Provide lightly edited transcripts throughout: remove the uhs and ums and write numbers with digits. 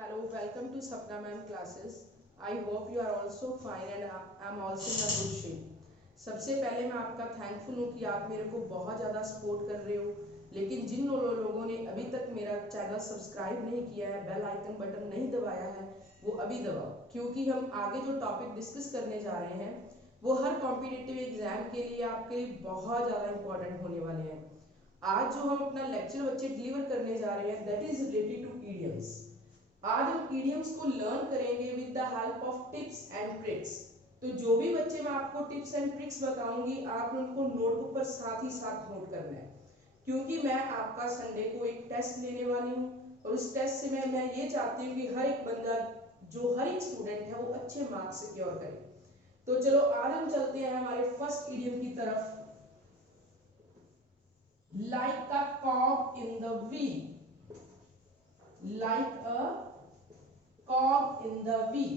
Hello, welcome to Sapna Ma'am classes. I hope you are also fine and I am also in a good shape. सबसे पहले मैं आपका thankful हूँ कि आप मेरे को बहुत ज़्यादा सपोर्ट कर रहे हो, लेकिन जिन लोगों ने अभी तक मेरा चैनल सब्सक्राइब नहीं किया है, बेल आइकन बटन नहीं दबाया है, वो अभी दबाओ, क्योंकि हम आगे जो टॉपिक डिस्कस करने जा रहे हैं वो हर कॉम्पिटिटिव एग्जाम के लिए आपके लिए बहुत ज़्यादा इंपॉर्टेंट होने वाले हैं। आज जो हम अपना लेक्चर बच्चे डिलीवर करने जा रहे हैं that is related to idioms. आज हम ईडियम्स को लर्न करेंगे with the help of tips and tricks. तो जो भी बच्चे मैं आपको टिप्स एंड ट्रिक्स बताऊंगी आपने उनको नोटबुक पर साथ ही साथ नोट करना है, क्योंकि मैं आपका संडे को एक टेस्ट लेने वाली हूँ और उस टेस्ट से मैं ये चाहती हूँ कि हर एक बंदा जो हर एक स्टूडेंट है वो अच्छे मार्क्स सिक्योर करे। तो चलो आज हम चलते हैं हमारे फर्स्ट ईडियम की तरफ। Like a cog in the wheel. Like a cog in the wheel.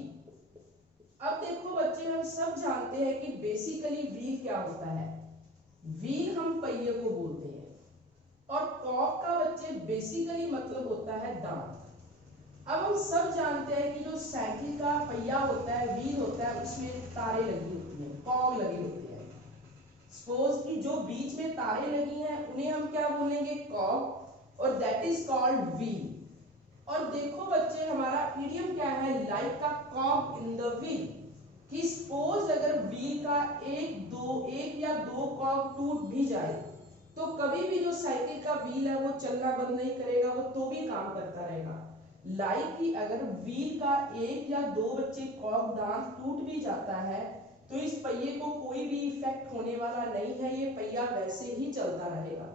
अब देखो बच्चे, हम सब जानते हैं कि बेसिकली व्हील क्या होता है। व्हील हम पहिए को बोलते हैं और कॉग का बच्चे बेसिकली मतलब होता है दांत। अब हम सब जानते हैं कि जो साइकिल का पहिया होता है, व्हील होता है, उसमें तारे लगी होती हैं, कॉग लगे होते हैं। सपोज कि जो बीच में तारे लगी हैं उन्हें हम क्या बोलेंगे, कॉग, और दैट इज कॉल्ड व्हील। और देखो बच्चे, हमारा ईडियम क्या है, लाइक का कॉग इन द व्हील। कि सपोज अगर व्हील का एक या दो कॉग टूट भी जाए तो कभी भी जो साइकिल का व्हील है वो चलना बंद नहीं करेगा, वो तो भी काम करता रहेगा। लाइक कि अगर व्हील का एक या दो बच्चे कॉग दांत टूट भी जाता है तो इस पहिए को कोई भी इफेक्ट होने वाला नहीं है, ये पहिया वैसे ही चलता रहेगा।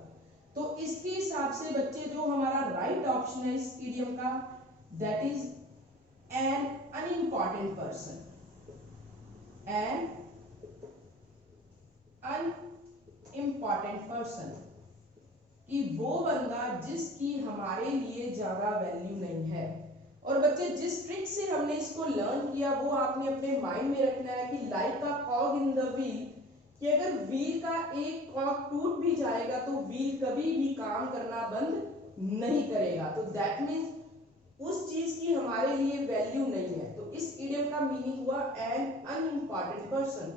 तो इसके हिसाब से बच्चे जो हमारा राइट ऑप्शन है इस ईडियम का that is an unimportant person. An unimportant person कि वो बंदा जिसकी हमारे लिए ज्यादा वैल्यू नहीं है। और बच्चे जिस ट्रिक से हमने इसको लर्न किया वो आपने अपने माइंड में रखना है कि लाइक का कॉग इन द व्हील, कि अगर व्हील का एक कॉग टूट भी जाएगा तो व्हील कभी भी काम करना बंद नहीं करेगा। तो दैट मीन्स उस चीज की हमारे लिए वैल्यू नहीं है। तो इस इडियम का मीनिंग हुआ एन अनइम्पॉर्टेंट पर्सन।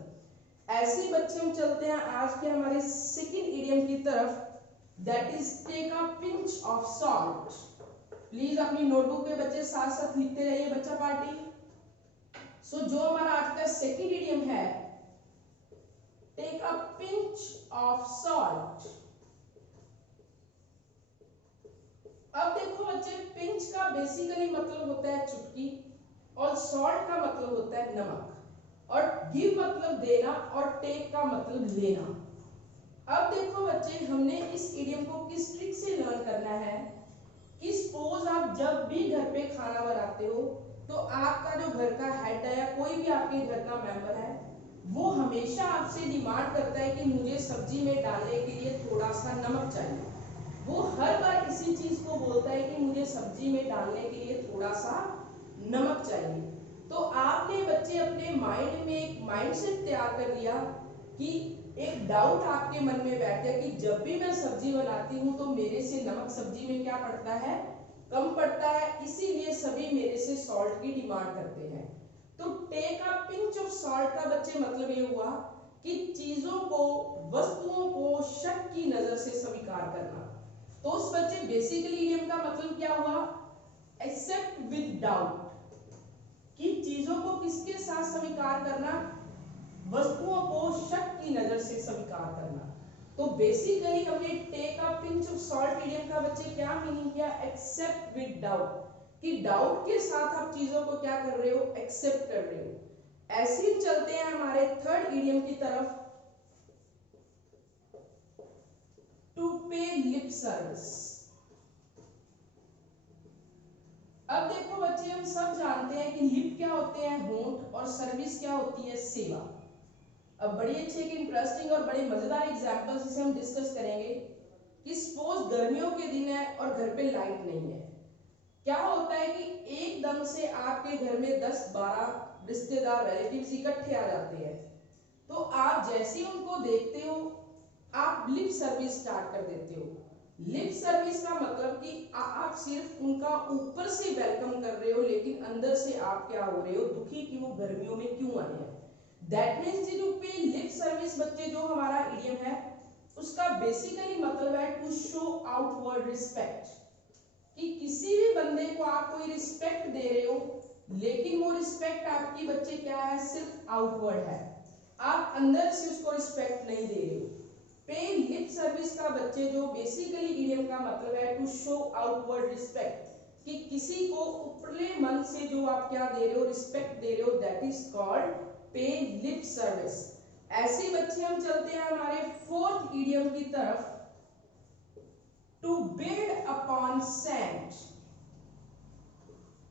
ऐसे बच्चे हम चलते हैं आज के हमारे सेकंड इडियम की तरफ, that is take a pinch of salt. Please अपनी नोटबुक पे बच्चे साथ साथ लिखते रहिए बच्चा पार्टी। सो जो हमारा आज का सेकंड इडियम है, take a pinch of salt. अब देखो बच्चे, पिंच का बेसिकली मतलब होता है चुटकी और सॉल्ट का मतलब होता है नमक, और गिव मतलब देना और टेक का मतलब लेना। अब देखो बच्चे, हमने इस इडियम को किस ट्रिक से लर्न करना है कि सपोज आप जब भी घर पे खाना बनाते हो तो आपका जो घर का हेड है या कोई भी आपके घर का मेंबर है वो हमेशा आपसे डिमांड करता है कि मुझे सब्जी में डालने के लिए थोड़ा सा नमक चाहिए। वो हर बार इसी चीज को बोलता है कि मुझे सब्जी में डालने के लिए थोड़ा सा नमक चाहिए। तो आपने बच्चे अपने माइंड में एक माइंडसेट तैयार कर लिया कि एक डाउट आपके मन में बैठ गया कि जब भी मैं सब्जी बनाती हूँ तो मेरे से नमक सब्जी में क्या पड़ता है, कम पड़ता है, इसीलिए सभी मेरे से सॉल्ट की डिमांड करते हैं। तो take a pinch of salt का बच्चे मतलब ये हुआ कि चीजों को, वस्तुओं को शक की नजर से स्वीकार करना। तो उस बच्चे बेसिकली इडियम का मतलब क्या हुआ, एक्सेप्ट विद डाउट, कि चीजों को किसके साथ स्वीकार करना, वस्तुओं को शक की नजर से स्वीकार करना। तो बेसिकली हमने take a pinch of salt idiom का बच्चे क्या मीनिंग किया, एक्सेप्ट विद डाउट, कि डाउट के साथ आप चीजों को क्या कर रहे हो, एक्सेप्ट कर रहे हो। ऐसे ही चलते हैं हमारे थर्ड इडियम की तरफ, टू पे लिप सर्विस। अब देखो बच्चे, हम सब जानते हैं कि लिप क्या होते हैं, होंठ, और सर्विस क्या होती है, सेवा। अब बड़ी अच्छी एक इंटरेस्टिंग और बड़े मजेदार एग्जांपल्स इसे हम डिस्कस करेंगे कि सपोज गर्मियों के दिन है और घर पे लाइट नहीं है। क्या होता है कि एकदम से आपके घर में 10-12 रिश्तेदार रिलेटिव्स इकट्ठे आ जाते हैं। तो आप जैसे ही उनको देखते हो आप लिप सर्विस स्टार्ट कर देते हो। लिप सर्विस का मतलब कि आप सिर्फ उनका ऊपर से वेलकम कर रहे हो, लेकिन अंदर से आप क्या हो रहे हो, दुखी कि वो गर्मियों में क्यों आए हैं। दैट मीन्स जो पे लिप सर्विस बच्चे जो हमारा इडियम है उसका बेसिकली मतलब है टू शो आउटवर्ड रिस्पेक्ट, कि किसी भी बंदे को आप कोई रिस्पेक्ट दे रहे हो, लेकिन वो रिस्पेक्ट आपकी बच्चे क्या है, सिर्फ आउटवर्ड है, आप अंदर से उसको रिस्पेक्ट नहीं दे रहे हो। पे लिप सर्विस का बच्चे जो बेसिकली इडियम का मतलब है टू शो आउटवर्ड रिस्पेक्ट, कि किसी को ऊपरले मन से जो आप क्या दे रहे हो, रिस्पेक्ट दे रहे हो, दैट इज कॉल्ड पे लिप सर्विस। ऐसे बच्चे हम चलते हैं हमारे फोर्थ इडियम की तरफ, to build upon sand,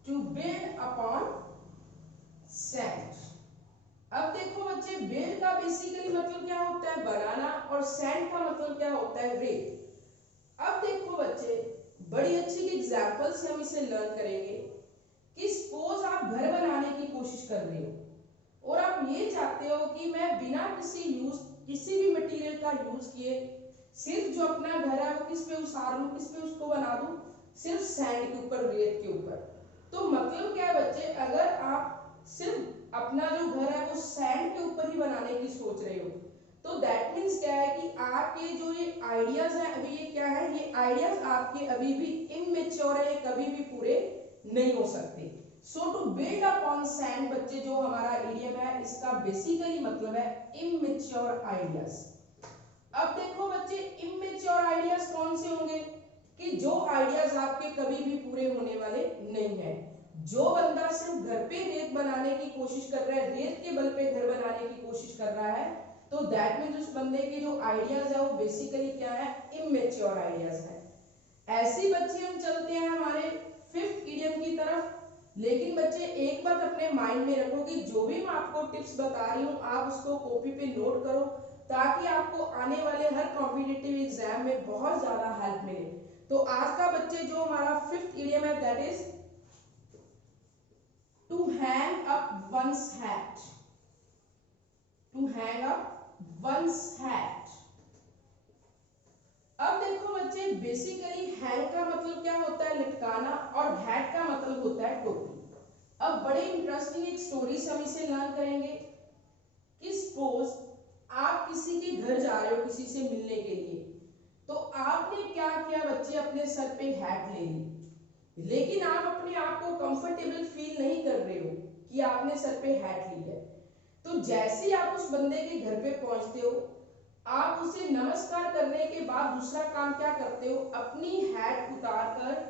to build upon sand. अब देखो बच्चे, बिल्ड का बेसिकली मतलब क्या होता है, बनाना, और सैंड का मतलब क्या होता है, रेत। अब देखो बच्चे, बड़ी अच्छी एग्जांपल से हम इसे लर्न करेंगे कि सपोज आप घर बनाने की कोशिश कर रहे हो और आप ये चाहते हो कि मैं बिना किसी भी मटेरियल का यूज किए सिर्फ जो अपना घर है वो किस पे उसार लूं, किस पे उसको बना दूं, सिर्फ सैंड के ऊपर, रेत के ऊपर। तो मतलब क्या है बच्चे, अगर आप सिर्फ अपना जो घर है वो सैंड के ऊपर ही बनाने की सोच रहे हो, तो दैट मीन्स क्या है कि आपके जो ये आइडियाज हैं अभी ये क्या है, ये आइडियाज आपके अभी भी इमेच्योर है, कभी भी पूरे नहीं हो सकते। सो टू बिल्ड अपॉन सैंड बच्चे जो हमारा इडियम है इसका बेसिकली मतलब है इमेच्योर आइडियाज। अब देखो बच्चे, इमेच्योर आइडियाज कौन से होंगे, कि जो आइडियाज आपके कभी भी पूरे होने वाले नहीं है। जो बंदा सिर्फ घर पे रेत बनाने की कोशिश कर रहा है, रेत के बल पे घर बनाने की कोशिश कर रहा है, तो दैट मीन्स उस बंदे के जो आइडियाज है वो बेसिकली क्या है, इमेच्योर आइडियाज है। ऐसी बच्चे हम चलते हैं हमारे फिफ्थ इडियम की तरफ। लेकिन बच्चे एक बात अपने माइंड में रखो कि जो भी मैं आपको टिप्स बता रही हूँ आप उसको कॉपी पे नोट करो, ताकि आपको आने वाले हर कॉम्पिटिटिव एग्जाम में बहुत ज्यादा हेल्प मिले। तो आज का बच्चे जो हमारा फिफ्थ इडियम है that is to hang up one's hat, to hang up one's hat. अब देखो बच्चे, बेसिकली हैंग का मतलब क्या होता है, लटकाना, और हैट का मतलब होता है टोपी। अब बड़े इंटरेस्टिंग एक स्टोरी से हम इसे लर्न करेंगे कि सपोज आप किसी के घर जा रहे हो किसी से मिलने के लिए, तो आपने क्या किया बच्चे, अपने सर पे हैट ले ली, लेकिन आप अपने आप को कंफर्टेबल फील नहीं कर रहे हो कि आपने सर पे हैट ली है। तो जैसे ही आप उस बंदे के घर पे पहुंचते हो, आप उसे नमस्कार करने के बाद दूसरा काम क्या करते हो, अपनी हैट उतार कर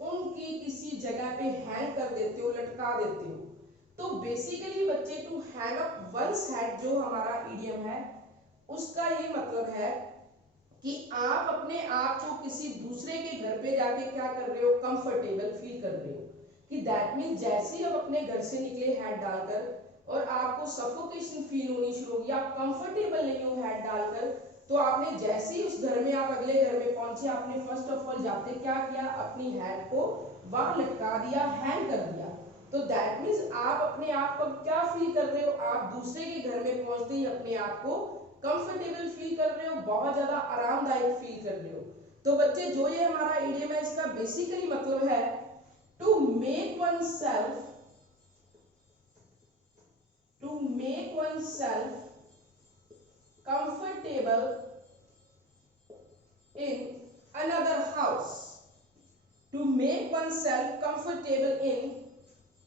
उनकी किसी जगह पे हैंग कर देते हो, लटका देते हो। तो बेसिकली बच्चे to hang up one's hat जो हमारा इडियम है उसका ये मतलब है कि आप अपने आप को किसी दूसरे के घर पे जाके क्या कर रहे हो, कंफर्टेबल फील कर रहे हो। कि दैट मीन्स जैसे ही आप अपने घर से निकले हैट डालकर और आपको सफोकेशन फील होनी शुरू होगी, आप कंफर्टेबल नहीं हो हैट डालकर, तो आपने जैसे ही उस घर में आप अगले घर में पहुंचे, आपने फर्स्ट ऑफ ऑल जाते क्या किया, अपनी हैट को वहां लटका दिया, हैंग कर दिया। तो दैट मीन्स आप अपने आप को क्या फील कर रहे हो, आप दूसरे के घर में पहुंचते ही अपने आप को कंफर्टेबल फील कर रहे हो, बहुत ज्यादा आरामदायक फील कर रहे हो। तो बच्चे जो ये हमारा इडियम है इसका बेसिकली मतलब है to make oneself, to make oneself comfortable in another house, to make oneself comfortable in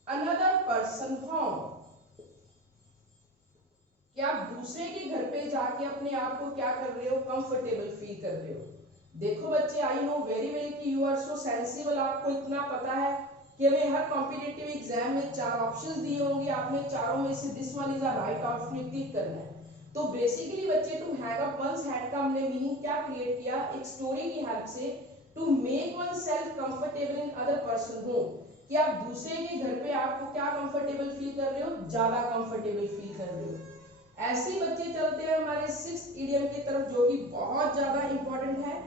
another person home। कि आप दूसरे के घर पे जाके अपने आप को क्या कर रहे हो, कंफर्टेबल फील कर रहे हो। देखो बच्चे, आई नो वेरी वेल कि यू आर सो सेंसिबल, आपको इतना पता है कि हमें हर कॉम्पिटिटिव एग्जाम में 4 ऑप्शंस दिए होंगे, आपने चारों में से this one is a right option click करना है। तो बेसिकली बच्चे to hang up one's hat का हमने मीनिंग क्या क्रिएट किया, एक स्टोरी की हेल्प से, to make oneself comfortable in other person home, कि आप दूसरे के घर पे आपको क्या कंफर्टेबल फील कर रहे हो, ज्यादा कंफर्टेबल फील कर रहे हो। ऐसे ही बच्चे चलते हैं हमारे सिक्स्थ इडियम की तरफ जो कि बहुत ज्यादा इंपॉर्टेंट है,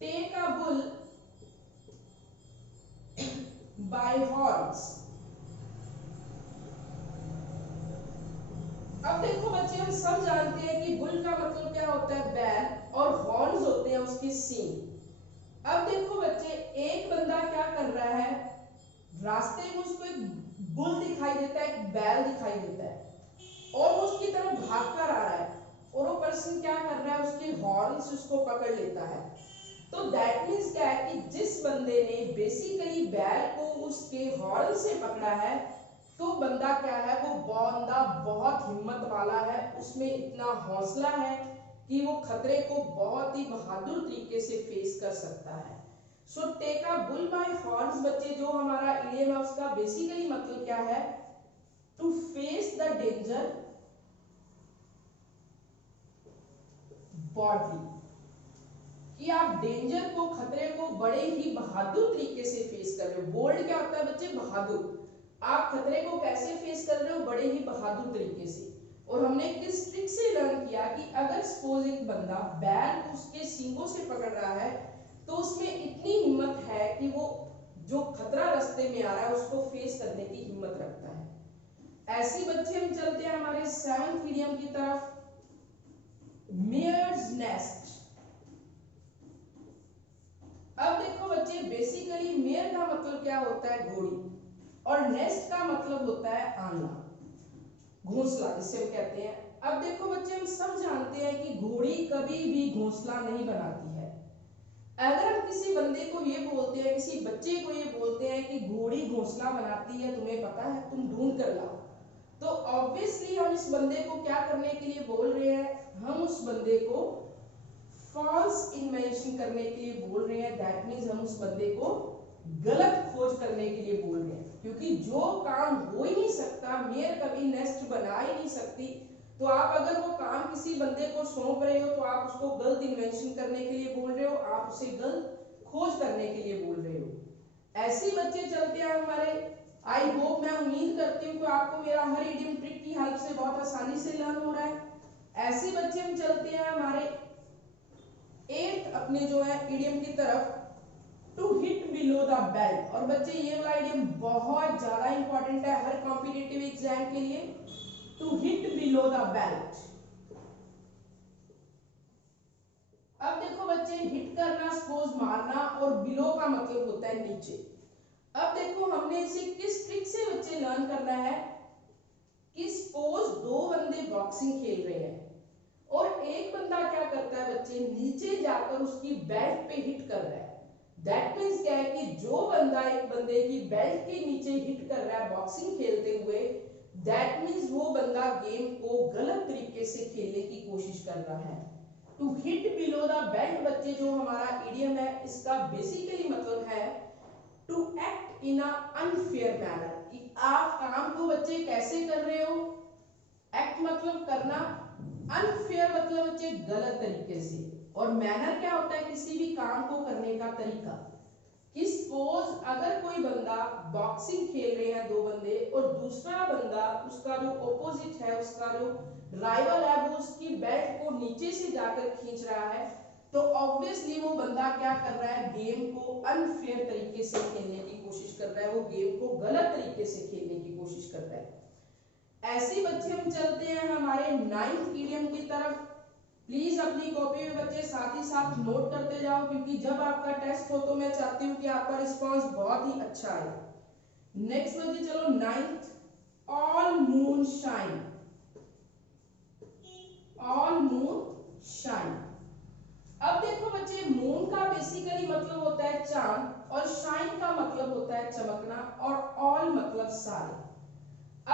take a bull by horns. अब देखो बच्चे, हम सब जानते हैं कि बुल का मतलब क्या होता है, बैल, और हॉर्न्स होते हैं उसके सींग। अब देखो बच्चे, एक बंदा क्या कर रहा है, रास्ते में उसको एक बुल दिखाई देता है, एक बैल दिखाई देता है और वो उसकी तरफ भागकर आ रहा है और वो पर्सन क्या कर रहा है, उसके हॉर्न से उसको पकड़ लेता है। तो दैट मीन्स क्या है कि जिस बंदे ने बेसिकली बैल को उसके हॉर्न से पकड़ा है, तो बंदा क्या है, वो बंदा बहुत हिम्मत वाला है, उसमें इतना हौसला है कि वो खतरे को बहुत ही बहादुर तरीके से फेस कर सकता है। So take a bull by horns बच्चे, जो हमारा इडियम है उसका बेसिकली मतलब क्या है, to face the danger boldly, कि आप डेंजर को, खतरे को बड़े ही बहादुर तरीके से फेस कर रहे हो। बोल्ड क्या होता है बच्चे, बहादुर। आप खतरे को कैसे फेस कर रहे हो, बड़े ही बहादुर तरीके से। और हमने किस ट्रिक से लर्न किया कि अगर सपोज एक बंदा बैल को उसके सींगों से पकड़ रहा है, तो उसमें इतनी हिम्मत है कि वो जो खतरा रास्ते में आ रहा है उसको फेस करने की हिम्मत रखता है। ऐसी बच्चे हम चलते हैं हमारे 7th इडियम की तरफ, मेयर्स नेस्ट। अब देखो बच्चे, बेसिकली मेयर का मतलब क्या होता है, घोड़ी, और नेस्ट का मतलब होता है आलना, घोंसला जिसे हम कहते हैं। अब देखो बच्चे, हम सब जानते हैं कि घोड़ी कभी भी घोंसला नहीं बनाती है। अगर हम किसी बंदे को ये बोलते हैं, किसी बच्चे को ये बोलते हैं कि घोड़ी घोंसला बनाती है, तुम्हें पता है, तुम ढूंढ कर लाओ, तो ऑब्वियसली हम इस बंदे को क्या करने के लिए बोल रहे हैं, हम उस बंदे को फॉल्स इन्वेंशन करने के लिए बोल रहे हैं। दैट मीन्स हम उस बंदे को गलत खोज करने के लिए बोल रहे हैं, क्योंकि जो काम हो ही नहीं सकता, मेयर कभी नेस्ट बना ही नहीं सकती, तो आप अगर वो काम किसी बंदे को सौंप रहे हो तो आप उसको गलत इन्वेंशन करने के लिए बोल रहे हो, आप उसे गलत खोज करने के लिए बोल रहे हो। ऐसे बच्चे चलते हैं हमारे, आई होप, मैं उम्मीद करती हूँ कि आपको मेरा हर इडियम ट्रिक की हेल्प से बहुत आसानी से लर्न हो रहा है। ऐसे बच्चे हम चलते हैं हमारे 8th अपने जो है इडियम की तरफ, to hit below the belt. और बच्चे ये वाला इडियम बहुत ज्यादा इंपॉर्टेंट है हर कॉम्पिटिटिव एग्जाम के लिए, to hit below the belt. अब देखो बच्चे, हिट करना, सपोज मारना, और बिलो का मतलब होता है नीचे। अब देखो हमने इसे किस ट्रिक से बच्चे लर्न करना है, कि सपोज दो बंदे बॉक्सिंग खेल रहे हैं और एक बंदा क्या करता है बच्चे, नीचे जाकर उसकी बेल्ट पे हिट कर रहा है। दैट मीन्स क्या है कि जो बंदा एक बंदे की बेल्ट के नीचे हिट कर रहा है बॉक्सिंग खेलते हुए, दैट मीन्स वो बंदा गेम को गलत तरीके से खेलने की कोशिश कर रहा है। To hit below the belt बच्चे जो हमारा इडियम है, इसका बेसिकली मतलब है to act in a unfair manner, कि आप काम को बच्चे कैसे कर रहे हो, एक्ट मतलब करना, अनफेयर मतलब बच्चे गलत तरीके से, और मैनर क्या होता है, किसी भी काम को करने का तरीका। कि सपोज अगर कोई बंदा बॉक्सिंग खेल रहे हैं दो बंदे, और दूसरा बंदा उसका जो ऑपोजिट है, उसका जो राइवल है, वो उसकी बेल्ट को नीचे से जाकर खींच रहा है, तो ऑब्वियसली वो बंदा क्या कर रहा है, गेम को अनफेयर तरीके से खेलने की कोशिश कर रहा है, वो गेम को गलत तरीके से खेलने की कोशिश कर रहा है। ऐसे बच्चे हम चलते हैं हमारे 9th इडियम की तरफ। प्लीज अपनी कॉपी में बच्चे साथ ही साथ नोट करते जाओ, क्योंकि जब आपका टेस्ट हो तो मैं चाहती हूँ कि आपका रिस्पांस बहुत ही अच्छा आए। नेक्स्ट बच्चे चलो 9th, all moon shine. All moon shine. अब देखो बच्चे, मून का बेसिकली मतलब होता है चांद, और शाइन का मतलब होता है चमकना, और ऑल मतलब सारे।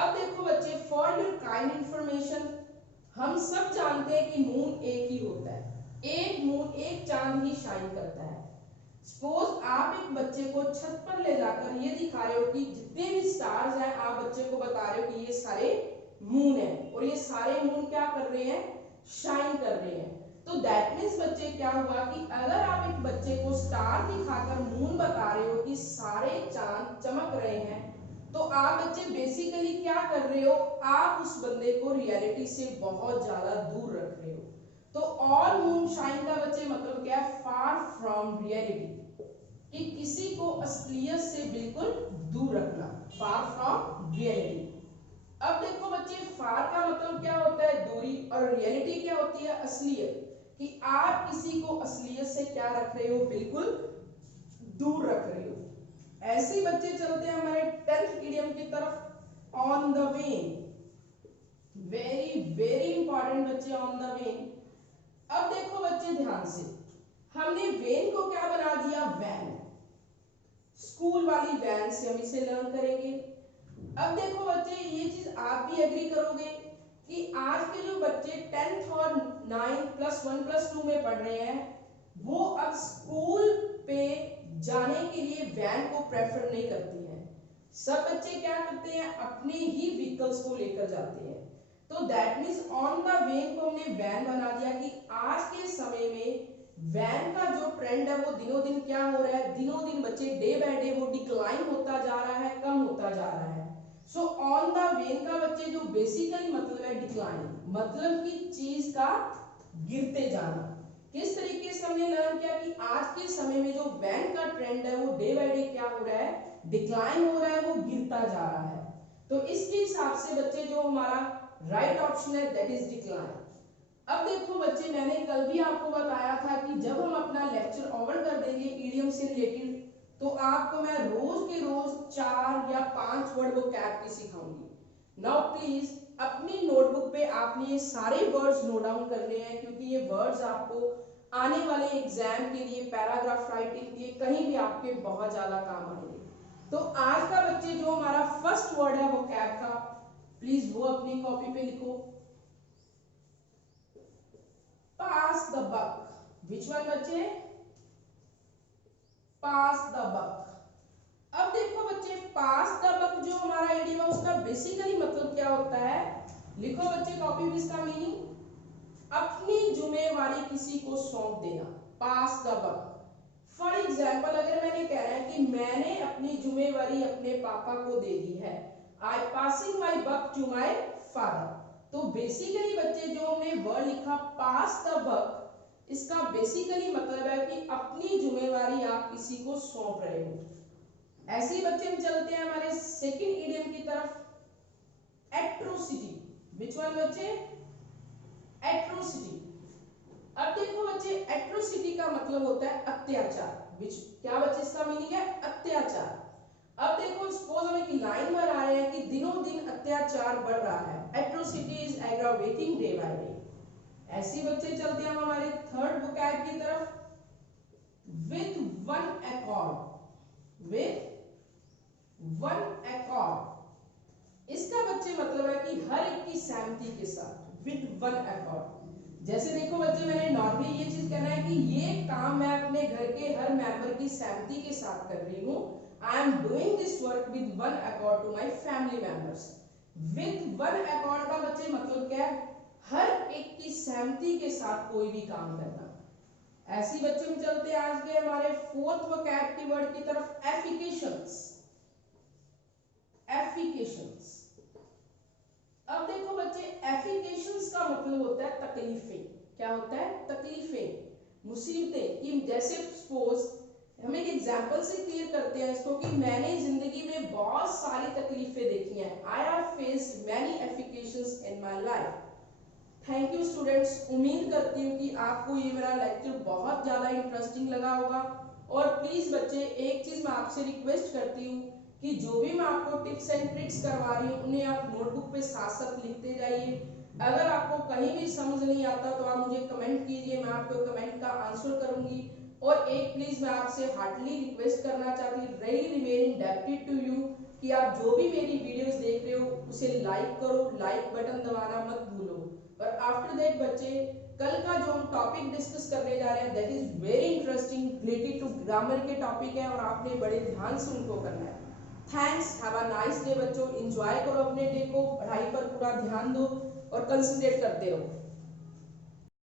अब देखो बच्चे, फॉर योर काइंड इंफॉर्मेशन, हम सब जानते हैं कि मून एक ही होता है, एक मून, एक चांद ही शाइन करता है। सपोज आप एक बच्चे को छत पर ले जाकर ये दिखा रहे हो कि जितने भी स्टार्स हैं, आप बच्चे को बता रहे हो कि ये सारे मून हैं, और ये सारे मून क्या कर रहे हैं, शाइन कर रहे हैं। तो दैट मीन्स बच्चे क्या हुआ कि अगर आप एक बच्चे को स्टार दिखाकर मून बता रहे हो कि सारे चांद चमक रहे हैं, तो आप बच्चे बेसिकली क्या कर रहे हो, आप उस बंदे को रियलिटी से बहुत ज्यादा दूर रख रहे हो। तो ऑल मून शाइन का बच्चे मतलब क्या है, फार फ्रॉम रियलिटी, कि किसी को असलियत से बिल्कुल दूर रखना, फार फ्रॉम रियलिटी। अब देखो बच्चे, फार का मतलब क्या होता है, दूरी, और रियलिटी क्या होती है, असलियत, कि आप किसी को असलियत से क्या रख रहे हो, बिल्कुल दूर रख रहे हो। ऐसे ही बच्चे चलते हैं हमारे 10th इडियम की तरफ, on the when. Very very important बच्चे, ऑन द वेन। अब देखो बच्चे ध्यान से, हमने वेन को क्या बना दिया, वैन, स्कूल वाली वैन से हम इसे लर्न करेंगे। अब देखो बच्चे ये चीज आप भी एग्री करोगे कि आज के जो बच्चे 10th और 9 +1 +2 में पढ़ रहे हैं, वो अब स्कूल पे जाने के लिए वैन को प्रेफर नहीं करते हैं। सब बच्चे क्या करते हैं, अपने ही व्हीकल्स को लेकर जाते हैं। तो that means on the when को हमने वैन बना दिया कि आज के समय में वैन का जो ट्रेंड है वो दिनों दिन क्या हो रहा है, दिनों दिन बच्चे डे बाय डे वो डिक्लाइन होता जा रहा है, कम होता जा रहा है। सो ऑन द वेन का बच्चे जो बेसिकली मतलब है डिक्लाइन, मतलब कि चीज का गिरते जाना। किस तरीके से हमने लर्न किया कि आज के समय में जो वैन का ट्रेंड है वो डे बाय डे क्या हो रहा है, डिक्लाइन हो रहा है, वो गिरता जा रहा है। तो इसके हिसाब से बच्चे जो हमारा राइट ऑप्शन है दैट इज डिक्लाइन। अब देखो बच्चे, मैंने कल भी आपको बताया था कि जब हम अपना लेक्चर ओवर कर देंगे इडियम से रिलेटेड, तो आपको मैं रोज के रोज 4 या 5 वर्ड वोकैब की सिखाऊंगी। नाउ प्लीज अपनी नोटबुक पे आपने ये सारे वर्ड्स नोट डाउन करने हैं, क्योंकि ये वर्ड्स आपको आने वाले एग्जाम के लिए, पैराग्राफ राइटिंग के लिए, कहीं भी आपके बहुत ज्यादा काम आएंगे। तो आज का बच्चे जो हमारा फर्स्ट वर्ड है वोकैब का, प्लीज वो अपनी कॉपी पे लिखो, पास द बक। विच वन बच्चे, पास द बक। अब देखो बच्चे, पास द बक जो हमारा इडियम है उसका बेसिकली मतलब क्या होता है, लिखो बच्चे कॉपी में इसका मीनिंग, अपनी जिम्मेवारी किसी को सौंप देना, पास द बक। फॉर एग्जाम्पल अगर मैंने कहना है कि मैंने अपनी जिम्मेवारी अपने पापा को दे दी है, I passing my buck to my father. तो बेसिकली बच्चे जो हमने वर्ड लिखा पास द बक, इसका बेसिकली मतलब है कि अपनी जिम्मेवारी आप किसी को सौंप रहे हो। ऐसे ही बच्चे हम चलते हैं हमारे सेकंड इडियम की तरफ, एट्रोसिटी। विच वन बच्चे, एट्रोसिटी। अब देखो बच्चे, एट्रोसिटी का मतलब होता है अत्याचार। विच क्या बच्चे इसका मीनिंग है, अत्याचार। अब देखो सपोज हम एक लाइन बना रहे हैं कि दिनों दिन अत्याचार बढ़ रहा है, atrocity is aggravating day by day. ऐसे बच्चे चलते हैं हमारे थर्ड वोकैब की तरफ, with one accord. With one accord, इसका बच्चे मतलब है कि हर एक की सहमति के साथ, विथ वन अकॉर्ड। जैसे देखो बच्चे, मैंने नॉर्मली ये चीज कहना है कि ये काम मैं अपने घर के हर मेंबर की सहमति के साथ कर रही हूँ, I am doing this work with one accord to my family members. With one accord का बच्चे मतलब क्या है, हर एक की सहमति के साथ कोई भी काम करना। ऐसी बच्चे में चलते हैं आज के हमारे फोर्थ वोकैब की वर्ड की तरफ, एफिकेशंस। एफिकेशंस। अब देखो बच्चे, एफिकेशंस का मतलब होता है तकलीफें। क्या होता है, तकलीफें, मुसीबतें। कि जैसे सपोज हम एक एग्जांपल से क्लियर करते हैं इसको, कि मैंने जिंदगी में बहुत सारी तकलीफें देखी हैं, I have faced many afflictions in my life. Thank you students, उम्मीद करती हूँ कि आपको ये मेरा लेक्चर बहुत ज़्यादा इंटरेस्टिंग लगा होगा। और प्लीज़ बच्चे एक चीज़ मैं आपसे रिक्वेस्ट करती हूँ कि जो भी मैं आपको टिप्स एंड ट्रिक्स करवा रही हूँ उन्हें आप नोटबुक पे साथ साथ लिखते जाइए। अगर आपको कहीं भी समझ नहीं आता तो आप मुझे कमेंट कीजिए, मैं आपको कमेंट का आंसर करूँगी। और एक प्लीज़ मैं आपसे हार्टली रिक्वेस्ट करना चाहती हूँ, really remain indebted to you, कि आप जो भी मेरी वीडियोस देख रहे हो उसे लाइक करो, लाइक बटन दबाना मत भूलो। और आफ्टर दैट बच्चे, कल का जो हम टॉपिक डिस्कस करने जा रहे हैं that is very interesting, related to grammar के टॉपिक है और आपने बड़े ध्यान से उनको करना है। Thanks, have a nice day बच्चों, एंजॉय करो अपने डे को, पढ़ाई पर पूरा ध्यान दो और कंसंट्रेट करते रहो।